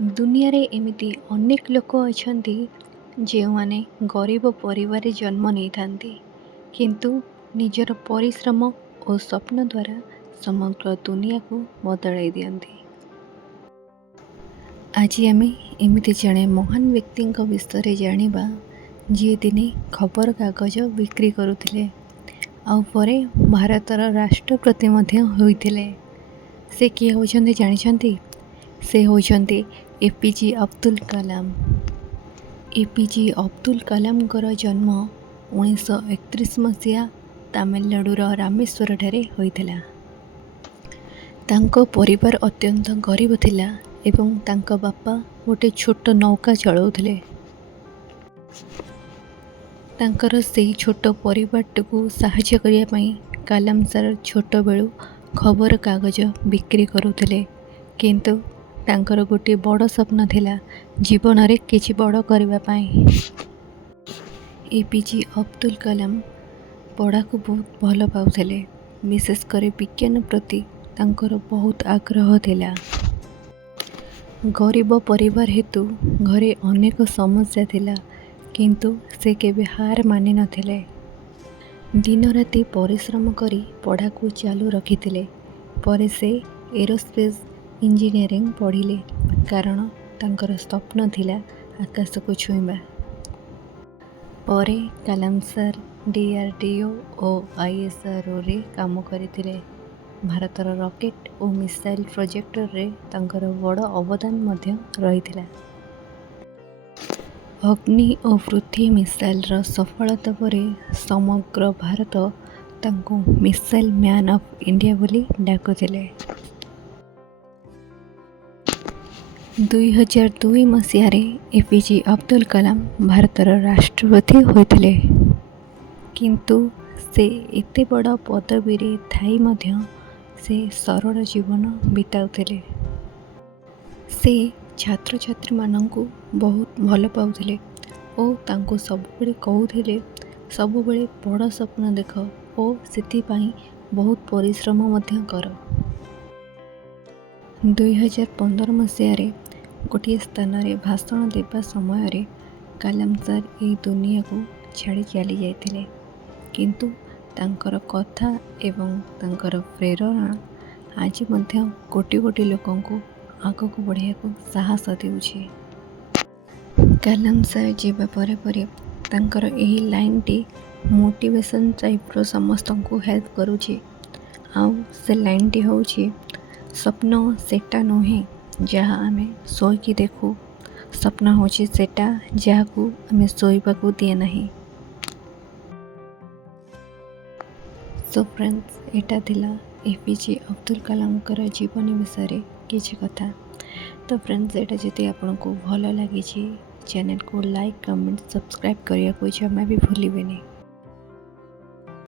ଦୁନିଆରେ ଏମିତି ଅନେକ ଲୋକ ଅଛନ୍ତି ଯେଉଁମାନେ ଗରିବ ପରିବାରରେ ଜନ୍ମ ନେଇଥାନ୍ତି, କିନ୍ତୁ ନିଜର ପରିଶ୍ରମ ଓ ସ୍ୱପ୍ନ ଦ୍ୱାରା ସମଗ୍ର ଦୁନିଆକୁ ବଦଳାଇ ଦିଅନ୍ତି। ଆଜି ଆମେ ଏମିତି ଜଣେ ମହାନ ବ୍ୟକ୍ତିଙ୍କ ବିଷୟରେ ଜାଣିବା, ଯିଏ ଦିନେ ଖବରକାଗଜ ବିକ୍ରି କରୁଥିଲେ ଆଉ ପରେ ଭାରତର ରାଷ୍ଟ୍ରପତି ମଧ୍ୟ ହୋଇଥିଲେ। ସେ କିଏ ହେଉଛନ୍ତି ଜାଣିଛନ୍ତି? ସେ ହେଉଛନ୍ତି ଏପିଜେ ଅବଦୁଲ କଲାମ। ଏପିଜେ ଅବଦୁଲ କଲାମଙ୍କର ଜନ୍ମ 1931 ମସିହା ତାମିଲନାଡୁର ରାମେଶ୍ୱରଠାରେ ହୋଇଥିଲା। ତାଙ୍କ ପରିବାର ଅତ୍ୟନ୍ତ ଗରିବ ଥିଲା ଏବଂ ତାଙ୍କ ବାପା ଗୋଟିଏ ଛୋଟ ନୌକା ଚଳାଉଥିଲେ। ତାଙ୍କର ସେହି ଛୋଟ ପରିବାରଟିକୁ ସାହାଯ୍ୟ କରିବା ପାଇଁ କଲାମ ସାର୍ ଛୋଟବେଳୁ ଖବରକାଗଜ ବିକ୍ରି କରୁଥିଲେ, କିନ୍ତୁ ତାଙ୍କର ଗୋଟିଏ ବଡ଼ ସ୍ୱପ୍ନ ଥିଲା ଜୀବନରେ କିଛି ବଡ଼ କରିବା ପାଇଁ। ଏପିଜେ ଅବଦୁଲ କଲାମ ପଢ଼ାକୁ ବହୁତ ଭଲ ପାଉଥିଲେ, ବିଶେଷ କରି ବିଜ୍ଞାନ ପ୍ରତି ତାଙ୍କର ବହୁତ ଆଗ୍ରହ ଥିଲା। ଗରିବ ପରିବାର ହେତୁ ଘରେ ଅନେକ ସମସ୍ୟା ଥିଲା, କିନ୍ତୁ ସେ କେବେ ହାର ମାନିନଥିଲେ। ଦିନରାତି ପରିଶ୍ରମ କରି ପଢ଼ାକୁ ଚାଲୁ ରଖିଥିଲେ। ପରେ ସେ ଏରୋସ୍ପେସ୍ ଇଞ୍ଜିନିୟରିଂ ପଢ଼ିଲେ, କାରଣ ତାଙ୍କର ସ୍ୱପ୍ନ ଥିଲା ଆକାଶକୁ ଛୁଇଁବା। ପରେ କଲାମ ସାର୍ DRDO ଓ ISROରେ କାମ କରିଥିଲେ। ଭାରତର ରକେଟ୍ ଓ ମିସାଇଲ୍ ପ୍ରୋଜେକ୍ଟରେ ତାଙ୍କର ବଡ଼ ଅବଦାନ ମଧ୍ୟ ରହିଥିଲା। ଅଗ୍ନି ଓ ପୃଥ୍ୱୀ ମିସାଇଲ୍ର ସଫଳତା ପରେ ସମଗ୍ର ଭାରତ ତାଙ୍କୁ ମିସାଇଲ୍ ମ୍ୟାନ୍ ଅଫ୍ ଇଣ୍ଡିଆ ବୋଲି ଡାକୁଥିଲେ। 2002 ମସିହାରେ ଏପିଜେ ଅବଦୁଲ କଲାମ ଭାରତର ରାଷ୍ଟ୍ରପତି ହୋଇଥିଲେ, କିନ୍ତୁ ସେ ଏତେ ବଡ଼ ପଦବୀରେ ଥାଇ ମଧ୍ୟ ସେ ସରଳ ଜୀବନ ବିତାଉଥିଲେ। ସେ ଛାତ୍ରଛାତ୍ରୀମାନଙ୍କୁ ବହୁତ ଭଲ ପାଉଥିଲେ ଓ ତାଙ୍କୁ ସବୁବେଳେ କହୁଥିଲେ, ସବୁବେଳେ ବଡ଼ ସ୍ୱପ୍ନ ଦେଖ ଓ ସେଥିପାଇଁ ବହୁତ ପରିଶ୍ରମ ମଧ୍ୟ କର। 2015 ମସିହାରେ ଗୋଟିଏ ସ୍ଥାନରେ ଭାଷଣ ଦେବା ସମୟରେ କଲାମ ସାର୍ ଏହି ଦୁନିଆକୁ ଛାଡ଼ି ଚାଲି ଯାଇଥିଲେ, କିନ୍ତୁ ତାଙ୍କର କଥା ଏବଂ ତାଙ୍କର ପ୍ରେରଣା ଆଜି ମଧ୍ୟ କୋଟି କୋଟି ଲୋକଙ୍କୁ ଆଗକୁ ବଢ଼ିବାକୁ ସାହସ ଦେଉଛି। କଲାମ ସାର୍ ଯିବା ପରେ ପରେ ତାଙ୍କର ଏହି ଲାଇନ୍ଟି ମୋଟିଭେସନ୍ ଟାଇପ୍ର ସମସ୍ତଙ୍କୁ ହେଲ୍ପ କରୁଛି। ଆଉ ସେ ଲାଇନ୍ଟି ହେଉଛି, ସ୍ୱପ୍ନ ସେଟା ନୁହେଁ ଯାହା ଆମେ ଶୋଇକି ଦେଖୁ, ସ୍ୱପ୍ନ ହେଉଛି ସେଟା ଯାହାକୁ ଆମେ ଶୋଇବାକୁ ଦିଏ ନାହିଁ। ସୋ ଫ୍ରେଣ୍ଡସ୍, ଏଇଟା ଥିଲା ଏପିଜେ ଅବଦୁଲ କଲାମଙ୍କର ଜୀବନୀ ବିଷୟରେ କିଛି କଥା। ତ ଫ୍ରେଣ୍ଡସ୍, ଏଇଟା ଯଦି ଆପଣଙ୍କୁ ଭଲ ଲାଗିଛି, ଚ୍ୟାନେଲକୁ ଲାଇକ୍, କମେଣ୍ଟ, ସବସ୍କ୍ରାଇବ୍ କରିବାକୁ ଜମା ବି ଭୁଲିବେନି।